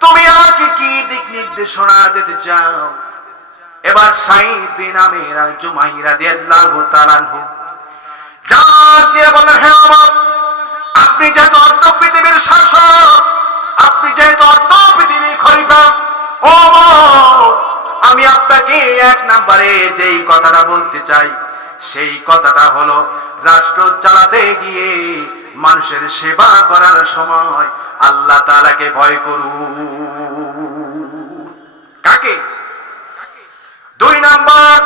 তুমি আমাকে কি দিক নির্দেশনা দিতে চাও? এবার সাইদ বিন আমির আল জুমাহি রাদিয়াল্লাহু তাআলা ডাক দিয়ে বললেন হে ওমর আপনি যেহেতু অর্ধ পৃথিবীর শাসক, আপনি যেহেতু অর্ধ পৃথিবীর খলিফা ওমর আমি আপনাকে এক নম্বরে যেই কথাটা বলতে চাই, সেই কথাটা হলো, রাষ্ট্র চালাতে গিয়ে মানুষের সেবা করার সময় আল্লাহ তাআলাকে ভয় করু কাকে? দুই নাম্বার,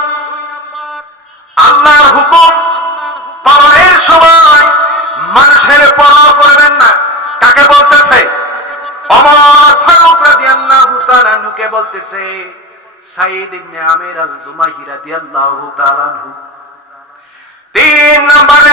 আল্লাহর হুকুম পালনের সময় মানুষের পরোয়া করবেন না। কাকে বলতেছে? অমর ফারুক রাদিয়াল্লাহু তাআলা নুকে বলতেছে সাইদ ইবনে আমির আল জুমাহি রাদিয়াল্লাহু তাআলা তিন নম্বরে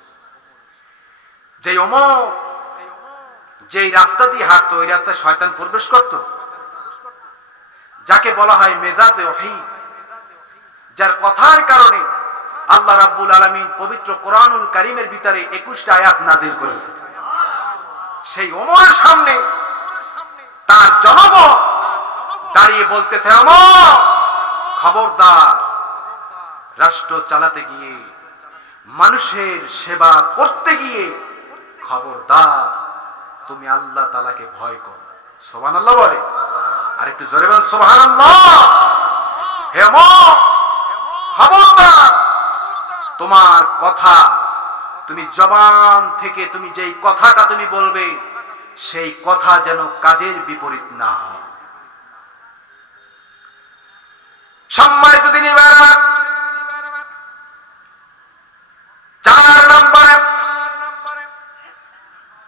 যে ওমর যেই রাস্তা দিয়ে হাঁটতো, ওই রাস্তায় শয়তান প্রবেশ করতো। যাকে বলা হয় মেজাজে যার কথার কারণে আল্লাহ রাব্বুল আলামিন পবিত্র কোরআনুল কারীমের ভিতরে 21টা আয়াত নাযিল করেছে। সেই ওমরের সামনে তার জনগণ দাঁড়িয়ে বলতেছে ওমর খবরদার, রাষ্ট্র চালাতে গিয়ে, মানুষের সেবা করতে গিয়ে খবরদার, তুমি আল্লাহ তালাকে ভয় করো। সোবান আল্লাহ বলে। আর একটু জোরে বলেন সোহান খবরদার। তোমার কথা তুমি জবান থেকে তুমি যেই কথাটা তুমি বলবে, সেই কথা যেন কাজের বিপরীত না হয়। সম্মানিত দিনী ভাইরা চার নম্বরে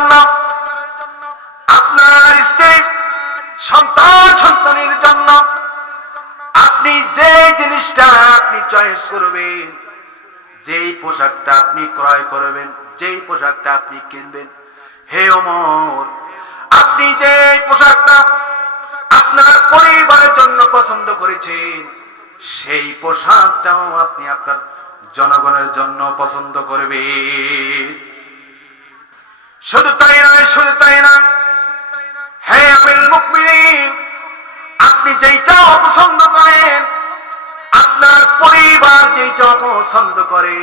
জন্য, আপনার স্ত্রী, সন্তান, সন্তানের জন্য আপনি যে জিনিসটা আপনি চয়েস করবেন, যেই পোশাকটা আপনি ক্রয় করবেন, যেই পোশাকটা আপনি কিনবেন, হে ওমর আপনি যে পোশাকটা আপনার পরিবারের জন্য পছন্দ করেছেন, সেই পোশাকটাও আপনি আপনার জনগণের জন্য পছন্দ করবেন। শুধু তাই নয়, শুধু তাই না। হে আমিল মুকমিনিন আপনি যেইটা অপছন্দ করেন, আপনার পরিবার যেইটা অপছন্দ করে,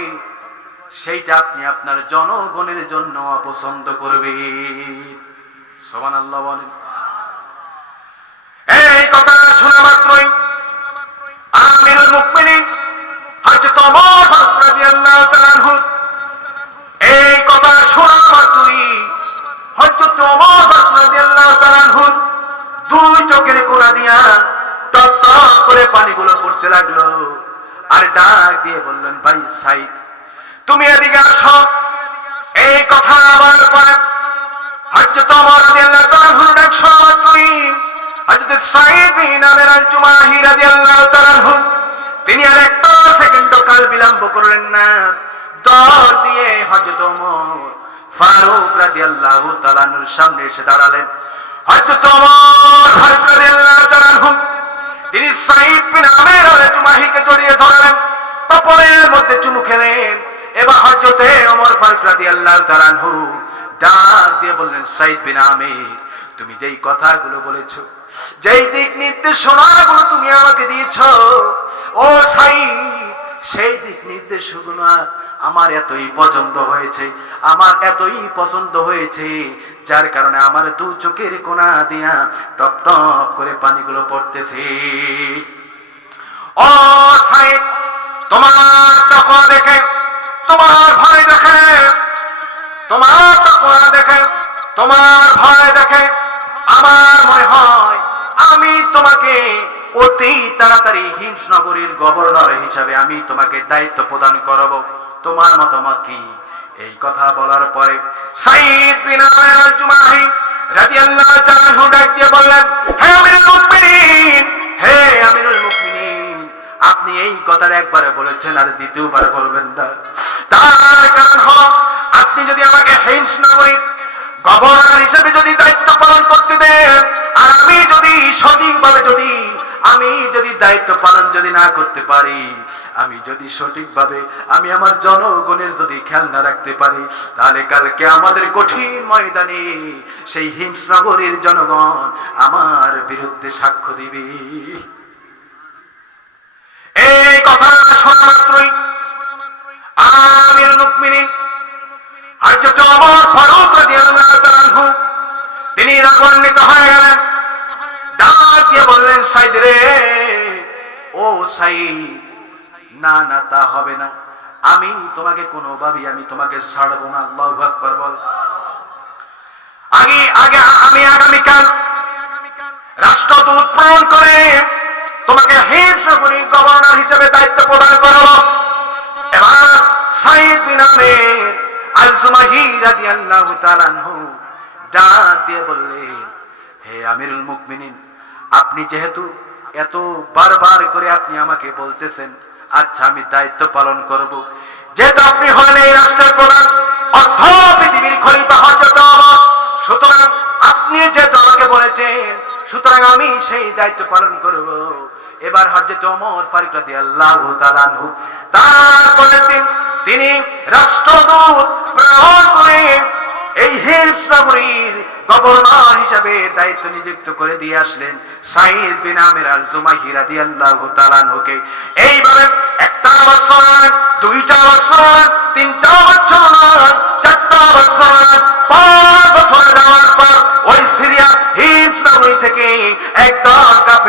সেইটা আপনি আপনার জনগণের জন্য অপছন্দ করবেন। সোমান আল্লাহ বলেন। এই কথা শোনা মাত্রই আমিরুল হযরত ওমর ফারুক রাদিয়াল্লাহু করলেন না। দর দিয়ে ওমর ফারুক রাদিয়াল্লাহু তাআলা আনহুর সামনে এসে দাঁড়ালেন। হযরত তিনি সাইদ বিন আমের আলে জড়িয়ে ধরলেন। কপালের মধ্যে চুমু খেলেন। এবার হজরতে ওমর, ফারুক ডাক দিয়ে বললেন সাইদ বিন তুমি যেই কথাগুলো বলেছ, যেই দিক নির্দেশনাগুলো তুমি আমাকে দিয়েছ, ও সাইদ সেই দিক নির্দেশগুলো আমার এতই পছন্দ হয়েছে, আমার এতই পছন্দ হয়েছে, যার কারণে আমার দু চোখের কোনা দিয়া টপ টপ করে পানিগুলো পড়তেছে। ও তোমার তখন দেখে, তোমার ভয় দেখে, তোমার তখন দেখে, তোমার ভয় দেখে, আমার মনে হয় আমি তোমাকে অতি তাড়াতাড়ি হিমসনগরীর গভর্নর হিসাবে আমি তোমাকে দায়িত্ব প্রদান করব। তোমার মতামত কি? এই কথা বলার পরে সাইদ বিন জুমাহি রাদিয়াল্লাহু তাআলা বললেন, হে আমিরুল মুমিনিন! হে আমিরুল মুমিনিন! আপনি এই কথাটা একবারে বলেছেন আর দ্বিতীয়বার বলবেন না। তার কারণ হল, আপনি যদি আমাকে হিংস নগরীর গভর্নর হিসেবে যদি দায়িত্ব পালন করতে দেন, আর আমি যদি সঠিকভাবে যদি আমি যদি দায়িত্ব পালন যদি না করতে পারি, আমি যদি সঠিকভাবে, আমি আমার জনগণের যদি খেয়াল না রাখতে পারি, তাহলে কালকে আমাদের কঠিন ময়দানে সেই হিমসনগরের জনগণ আমার বিরুদ্ধে সাক্ষ্য দিবে। এই কথা শোনা মাত্রই আমির মুকমিনিন হযরত ওমর ফারুক রাদিয়াল্লাহু তাআলা তিনি রাগান্বিত হয়ে গেলেন। ডাক দিয়ে বললেন, সাইদ রে, ও সাইদ, না না, তা হবে না। আমি তোমাকে কোনোভাবেই, আমি তোমাকে ছাড়বো না। আল্লাহু আকবার, বল। আগে আগে, আমি আগামীকাল রাষ্ট্রদূত প্রেরণ করে, তোমাকে হেফসগুনি গভর্নর হিসেবে দায়িত্ব প্রদান করব। এবার সাইদ বিন আমের আল জুমাহি রাদিয়াল্লাহু তাআলা ডাক দিয়ে বললেন হে আমিরুল মুকমিনিন আপনি যেহেতু এত বারবার করে আপনি আমাকে বলতেছেন আচ্ছা আমি দায়িত্ব পালন করব। যেহেতু আপনি হলেন এই রাষ্ট্রের প্রধান অর্ধ পৃথিবীর খলিফা হযরত ওমর সুতরাং আপনি যেহেতু আমাকে বলেছেন, সুতরাং আমি সেই দায়িত্ব পালন করব। এবার হযরত ওমর ফারুক রাদিয়াল্লাহু তাআলা আনহু তারপরের দিন তিনি রাষ্ট্রদূত প্রেরণ করে এই হিমস নগরীর গভর্নর হিসাবে দায়িত্ব নিযুক্ত করে দিয়ে আসলেন সাইদ বিন আমির আল জুমাহি রাদিয়াল্লাহু তাআলা এই এইভাবে একটা বছর, দুইটা বছর, তিনটা বছর, চারটা বছর, পাঁচ বছর যাওয়ার পর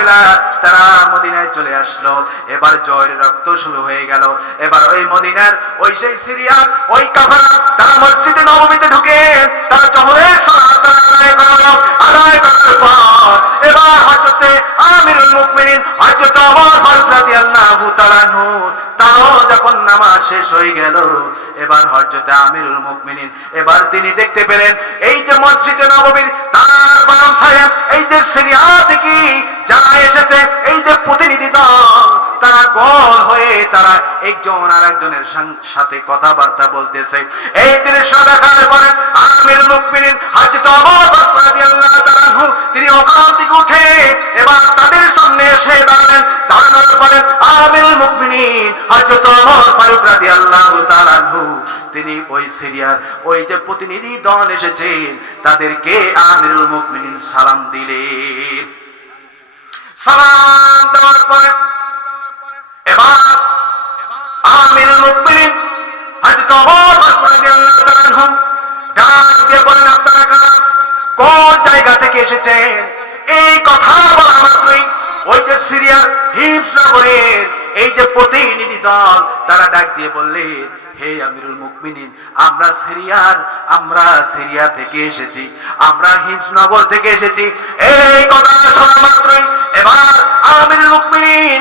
একদল তারা মদিনায় চলে আসলো। এবার জয়ের রক্ত শুরু হয়ে গেল। এবার ওই মদিনার, ওই সেই সিরিয়ার, ওই কাফেলা তারা মসজিদে নবমীতে ঢুকে। তারা জহরের আদায় করল, আদায় করার পর এবার হযরতে আমিরুল মুমিনিন, হযরত ওমর ফারুক রাদিয়াল্লাহু তাআলা তারও যখন নামাজ শেষ হয়ে গেল, এবার হযরতে আমিরুল মুমিনিন, এবার তিনি দেখতে পেলেন, এই যে মসজিদে নববীর তার বাম সাহেব, এই যে সিরিয়া থেকে যারা এসেছে, এই যে প্রতিনিধি তারা হয়ে তারা একজন আর একজনের সাথে কথাবার্তা বলতেছে। এই দৃশ্য দেখার পরে আমির তিনি ওখান থেকে উঠে এবার তাদের সামনে এসে দাঁড়ালেন। দাঁড়ানোর পরে আমির ফারুক তিনি ওই সিরিয়ার ওই যে প্রতিনিধি দল এসেছেন তাদেরকে আমিরুল মুকমিনিন সালাম দিলেন। সালাম দেওয়ার পরে এবার আমির মুকমিন হযরত ওমর রাদিয়াল্লাহু তাআলা আনহু ডাক দিয়ে বলেন? কোন জায়গা থেকে এসেছেন এই কথা বলা মাত্রই ওই যে সিরিয়ার হিমস নগরের এই যে প্রতিনিধি দল, তারা ডাক দিয়ে বললেন হে আমিরুল মুকমিনিন আমরা সিরিয়ার, আমরা সিরিয়া থেকে এসেছি, আমরা হিজনগর থেকে এসেছি। এই কথা শোনা মাত্রই। এবার আমিরুল মুকমিনিন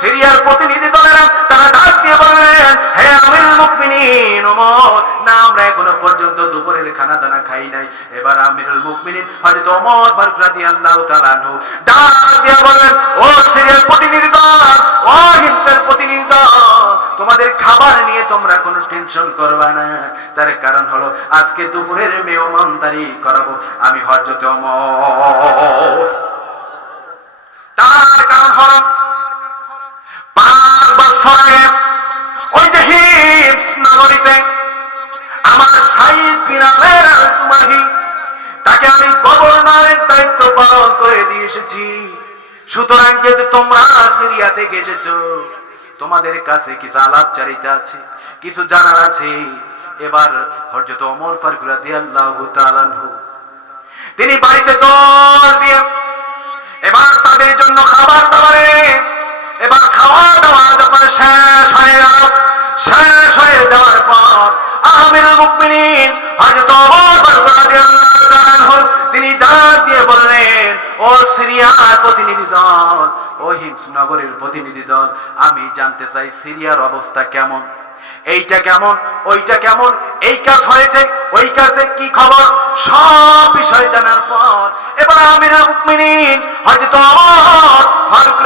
সিরিয়ার প্রতিনিধি তারা ডাক দিয়ে বললেন, হে মুকমিনিন না, আমরা এখনও পর্যন্ত দুপুরের খানা দানা খাই নাই। এবার আমিরুল মুকমিনিন ডাক দিয়ে বললেন ও সিরিয়ার প্রতিনিধি দল, ও প্রতিনিধি দল, তোমাদের খাবার নিয়ে তোমরা কোনো টেনশন করবা না। তার কারণ হলো, আজকে দুপুরের মেহমানদারি করাবো আমি হজরত তার কারণ হলো পাঁচ বছর আগে ওই যে হিমস নগরীতে আমার সাইদ বিনামের আলতুমাহি তাকে আমি গভর্নরের দায়িত্ব পালন করে দিয়ে এসেছি। সুতরাং যেহেতু তোমরা সিরিয়া থেকে এসেছ, তোমাদের কাছে কিছু আলাপ চারিতা আছে, কিছু জানার আছে। এবার হরজত অমর ফারুক রাদিয়াল্লাহু তাআলা তিনি বাড়িতে দৌড় দিয়ে এবার তাদের জন্য খাবার দাবারে এবার খাওয়া দাওয়া যখন শেষ হয়ে গেল, শেষ হয়ে যাওয়ার পর আমির মুকমিনিন হযরত ওমর তিনি ডাক দিয়ে বললেন, ও সিরিয়ার প্রতিনিধি দল, ও হিমস নগরের প্রতিনিধি দল, আমি জানতে চাই সিরিয়ার অবস্থা কেমন? এইটা কেমন, ওইটা কেমন, এই কাজ হয়েছে, ওই কাজে কি খবর? সব বিষয় জানার পর, এবার আমির হয়তো ফারুক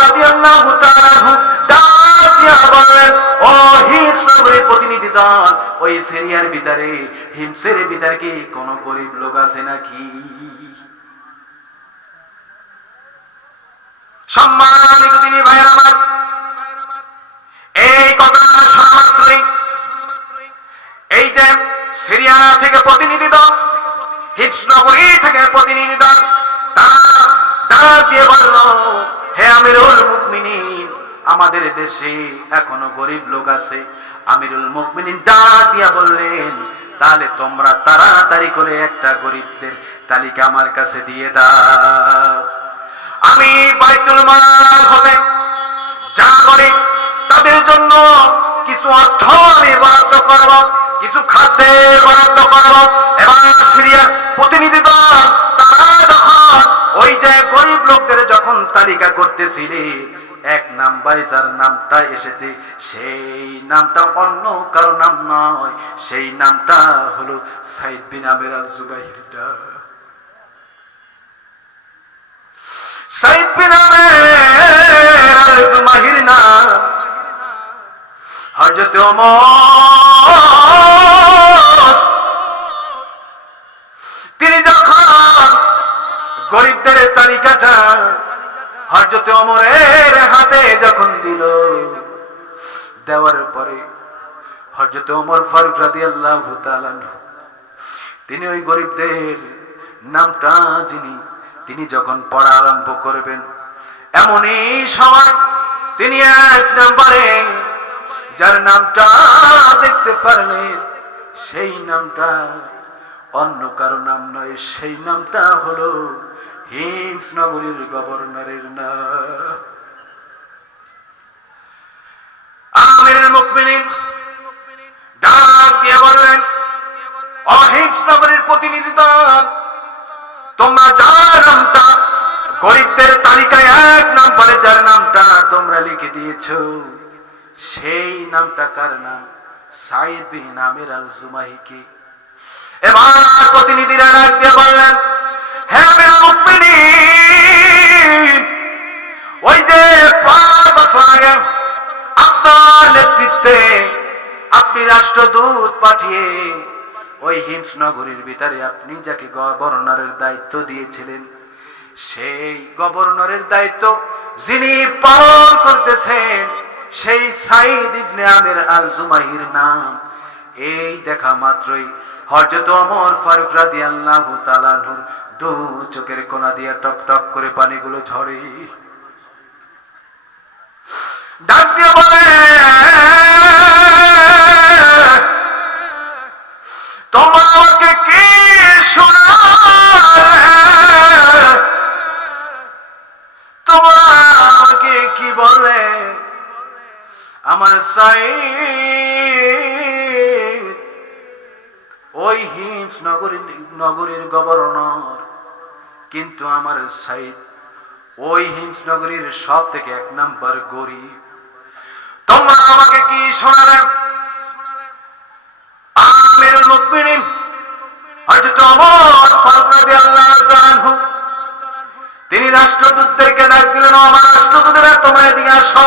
ও প্রতিনিধি দল, ওই হিমসের কি কোনো গরিব লোক আছে নাকি? সম্মানিত তিনি ভাইয়ের আমার এই কথা শোনা মাত্রই। এই যে সিরিয়া থেকে প্রতিনিধি দল থেকে প্রতিনিধি দল আমাদের দেশে এখনও গরিব লোক আছে। আমিরুল মুকমিনিন ডাক দিয়া বললেন, তাহলে তোমরা তাড়াতাড়ি করে একটা গরিবদের তালিকা আমার কাছে দিয়ে দাও। আমি বাইতুল মাল জন্য কিছু অর্থ আমি বরাদ্দ করব, কিছু খাদ্যের বরাদ্দ করব। এবার সিরিয়ার প্রতিনিধি দল, তারা যখন ওই যে গরিব লোকদের যখন তালিকা করতেছিলে, এক নাম বাইজার নামটা এসেছে, সেই নামটা অন্য কারও নাম নয়, সেই নামটা হলো সাইদ বিন আমের আল জুবাইরটা সাইদ বিন আমের আল জুমাহির নাম ওমর। তিনি যখন গরিবদের তালিকাটা হযরত অমরের হাতে যখন দিল, দেওয়ার পরে হযরত অমর ফারুক তাআলা আনহু, তিনি ওই গরিবদের নামটা যিনি, তিনি যখন পড়া আরম্ভ করবেন, এমনই সময় তিনি এক নাম্বারে যার নামটা দেখতে পারলেন সেই নামটা অন্য কারও নাম নয়, সেই নামটা হলো হিমস নগরীর গভর্নরের নাম। আমিরুল মুকমিনিন ডাক দিয়ে বললেন অহিংস নগরীর প্রতিনিধি দল, তোমরা যার নামটা গরিবদের তালিকায় এক নম্বরে, যার নামটা তোমরা লিখে দিয়েছ সেই নামটা কার নাম? সাইদ বিন আমির আল জুমাহিকে এবার প্রতিনিধিরা ডাক দিয়ে বললেন হ্যাঁ ওই যে পাঁচ বছর আগে আপনার নেতৃত্বে আপনি রাষ্ট্রদূত পাঠিয়ে ওই হিমস নগরীর ভিতরে আপনি যাকে গভর্নরের দায়িত্ব দিয়েছিলেন, সেই গভর্নরের দায়িত্ব যিনি পালন করতেছেন সেই সাইদ ইবনে আমির আল জুমাহির নাম। এই দেখা মাত্রই হযরত ওমর ফারুক রাদিয়াল্লাহু তাআলা নূর দু চোখের কোণা দিয়ে টপ টপ করে পানিগুলো ঝরে। ডাক দিয়ে বলে সাইদ, ওই হিমস নগরীর সব থেকে এক নাম্বার গরিব। তোমরা আমাকে কি শোনালে? মুকমিনিন তিনি রাষ্ট্রদূতদেরকে ডাক দিলেন আমার রাষ্ট্রদূতেরা, তোমরা এদিকে আসো।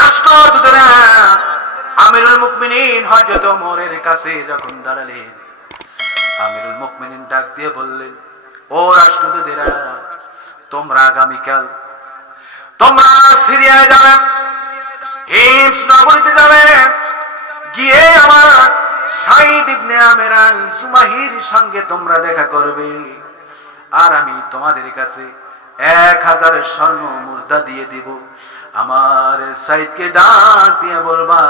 রাষ্ট্রদূতেরা আমিরুল মুকমিনিন হযরত ওমরের কাছে যখন দাঁড়ালেন, আমিরুল মুকমিনিন ডাক দিয়ে বললেন ও রাষ্ট্রদূতেরা, তোমরা আগামীকাল তোমরা সিরিয়ায় যাবে, হিমস নগরীতে যাবে। গিয়ে আমার সাইদ ইবনে সঙ্গে তোমরা দেখা করবে। আর আমি তোমাদের কাছে এক হাজার স্বর্ণ মুদ্রা দিয়ে দিব। আমার সাইদকে ডাক দিয়ে বলবা,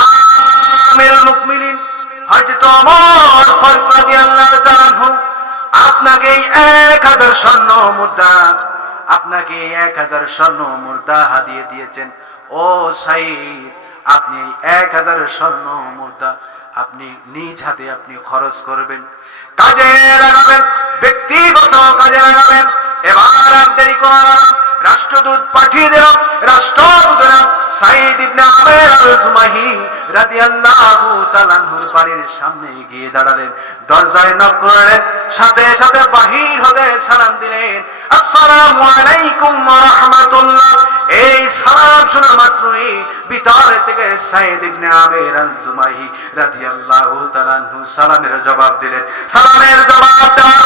আমির মুকমিনিন হযরত ওমর আপনাকে এক হাজার স্বর্ণ মুদ্রা, আপনাকে এক হাজার স্বর্ণ মুদ্রা হাদিয়ে দিয়েছেন ও সাইদ, আপনি এক হাজার স্বর্ণ মুদ্রা আপনি নিজ হাতে আপনি খরচ করবেন কাজে লাগাবেন, ব্যক্তিগত কাজে লাগাবেন, এবার আর দেরি করার না। রাষ্ট্রদূত পাঠিয়ে দিলাম, রাষ্ট্রদূতরা সাইদ ইবনে আমের আল জুমাহি রাদিয়াল্লাহু তাআলার বাড়ির সামনে গিয়ে দাঁড়ালেন। দরজায় নক করলেন, সাথে সাথে বাহির হতে সালাম দিলেন, আসসালামু আলাইকুম ওয়া রাহমাতুল্লাহ। এই সালাম শোনা মাত্রই ভিতর থেকে সাইদ ইবনে আমের আল জুমাহি রাদিয়াল্লাহু সালামের জবাব দিলেন। সালামের জবাব দেওয়ার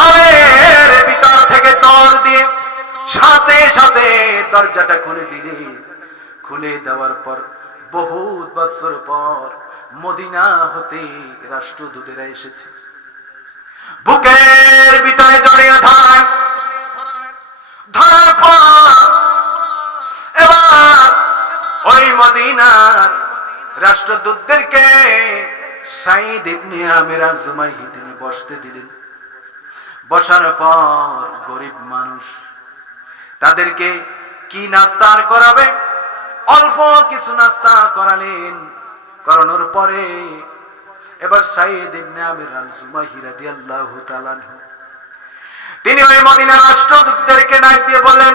ঘরের ভিতর থেকে দিয়ে সাথে সাথে দরজাটা খুলে দিলেন খুলে দেওয়ার পর বছর পর মদিনা হতে রাষ্ট্রদূতেরা এসেছে। বুকের ভিতরে জড়িয়ে ধরার পর এবার ওই মদিনার রাষ্ট্রদূতদেরকে সাইদ ইবনে আমির জুমাইহি তিনি বসতে দিলেন। বসার পর গরিব মানুষ তাদেরকে কি নাস্তার করাবে? অল্প কিছু নাস্তা করালেন। করানোর পরে এবার সাইদ ইবনে আমির আল জুমাইহি রাদিয়াল্লাহু তাআলা তিনি ওই মদিনার রাষ্ট্রদূতদেরকে ডাক দিয়ে বললেন,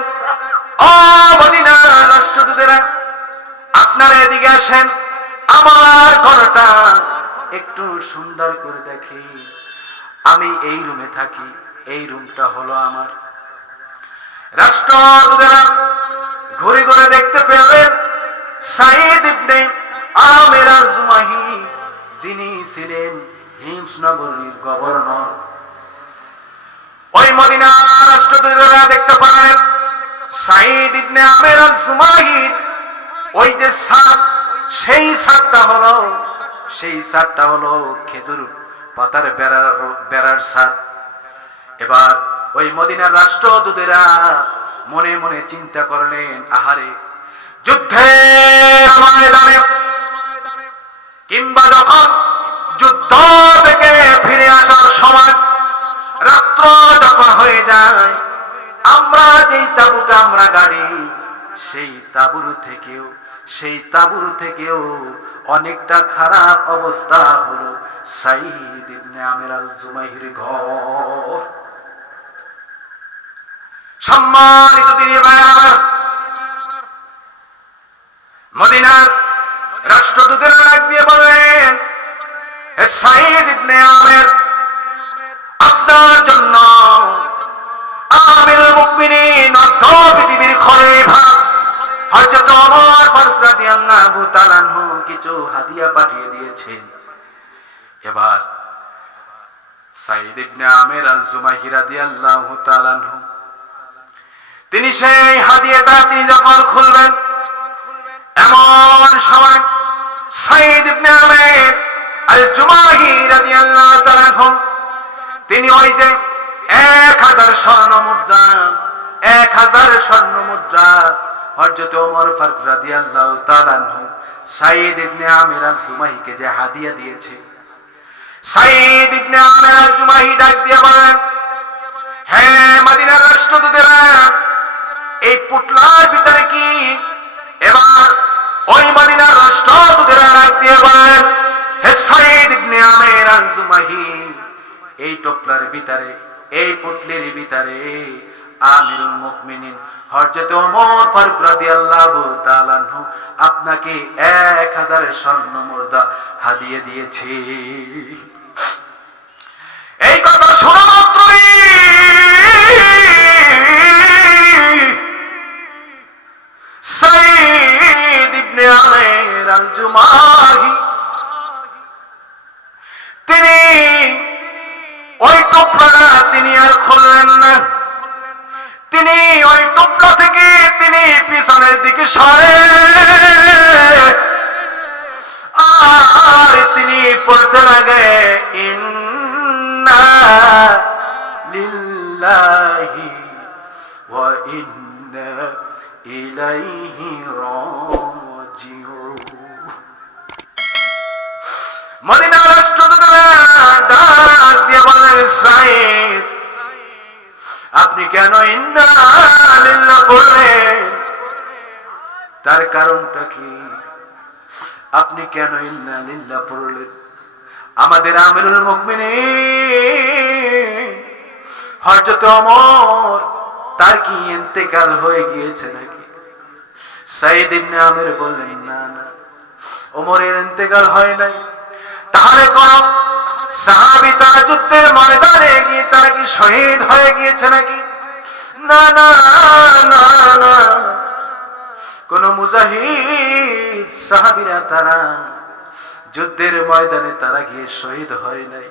ও মদিনার রাষ্ট্রদূতেরা, আপনারা এদিকে আসেন। আমার ঘরটা একটু সুন্দর করে দেখি আমি এই রুমে থাকি, এই রুমটা হলো আমার। রাষ্ট্রদূতেরা ঘুরে ঘুরে দেখতে পেলেন সাইদ ইবনে আমের জুমাহি যিনি ছিলেন হিমসনগরীর গভর্নর। ওই মদিনা রাষ্ট্রদূতরা দেখতে পারেন সাইদ ইবনে আমের জুমাহির ওই যে সাত, সেই সাতটা হলো, সেই সাতটা হলো খেজুর। পাতার বেড়ার বেড়ার সাত এবার ওই মদিনার রাষ্ট্রদূতেরা মনে মনে চিন্তা করলেন, আহারে, যুদ্ধে ময়দানে কিংবা যখন যুদ্ধ থেকে ফিরে আসার সময়, রাত্র যখন হয়ে যায়, আমরা যেই তাবুটা, আমরা গাড়ি, সেই তাবুর থেকেও সেই তাবুর থেকেও অনেকটা খারাপ অবস্থা হলো সাইদ ইবনে আমির আল ঘর। সম্মানিত ভাই মদিনার রাষ্ট্রদূতের দিয়ে বললেন "হে সাইদ ইবনে আমের, আপনার জন্য আমির মুকমিনিন অর্ধ পৃথিবীর খলিফা কিছু হাদিয়া পাঠিয়ে দিয়েছেন। এবার তিনি সেই হাদিয়াটা তিনি যখন খুলবেন, এমন সময় সাইদ ইবনে আমির আল জুমাহি তিনি ওই যে এক হাজার স্বর্ণ মুদ্রা, এক হাজার স্বর্ণ মুদ্রা হযরত ওমর ফারুক রাদিয়াল্লাহু তাআলা সাইদ ইবনে আমির আল জুমাহিকে যে হাদিয়া দিয়েছে। সাইদ ইবনে আমির আল জুমাহি ডাক দিয়ে বলেন হ্যাঁ মদিনার রাষ্ট্রদূতেরা, এই পুটলার ভিতরে কি? এবার ওই মদিনার রাষ্ট্রদূতেরা ডাক দিয়ে বলেন, হে সাইদ ইবনে আমির আল জুমাহি এই টপলার ভিতরে, এই পুটলির ভিতরে আমিরুল মুকমিনিন হযরত ওমর ফারুক রাদিয়াল্লাহু তাআলা আপনাকে 1000 স্বর্ণ মুদ্রা হাদিয়ে দিয়েছে। এই কথা শোনা মাত্রই। সাইদ ইবনে আমির আল জুমাহি তিনি সরে আপনি কেন ইন্না লিল্লাহ পড়লেন? আমাদের আমিরুল মুকমিনিন হযরত ওমর, তার কি ইন্তেকাল হয়ে গিয়েছে নাকি? সাইদ ইবনে আমির বললেন না না। ওমরের ইন্তেকাল হয় নাই। তাহলে কোন সাহাবি তারা যুদ্ধের ময়দানে গিয়ে তারা কি শহীদ হয়ে গিয়েছে নাকি? না না না না। কোন মুজাহিদ সাহাবিরা তারা যুদ্ধের ময়দানে তারা গিয়ে শহীদ হয় নাই।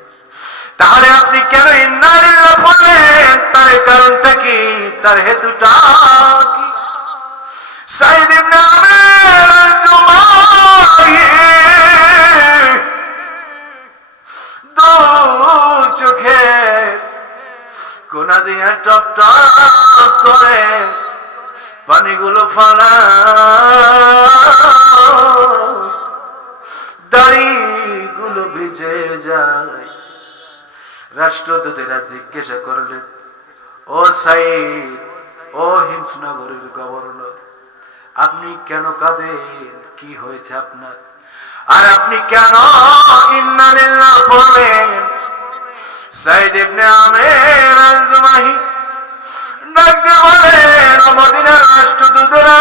তাহলে আপনি কেন ইন্নালিল্লাহ বলেন তার কারণটা কি? তার হেতুটা কি? সাইদ ইবনে আমির জুমাহি দু চোখে কোনা দিয়ে টপ পানিগুলো ফালা দাড়িগুলো ভিজে যায়। রাষ্ট্রদূতেরা জিজ্ঞাসা করলেন, ও ও গভর্নর, আপনি কেন কাঁদেন? কি হয়েছে আপনার? আর আপনি কেন ইন্নালিল্লাহ বলেন? সাইদ ইবনে আমির ডাক দিয়ে বলেন মদিনার রাষ্ট্রদূতরা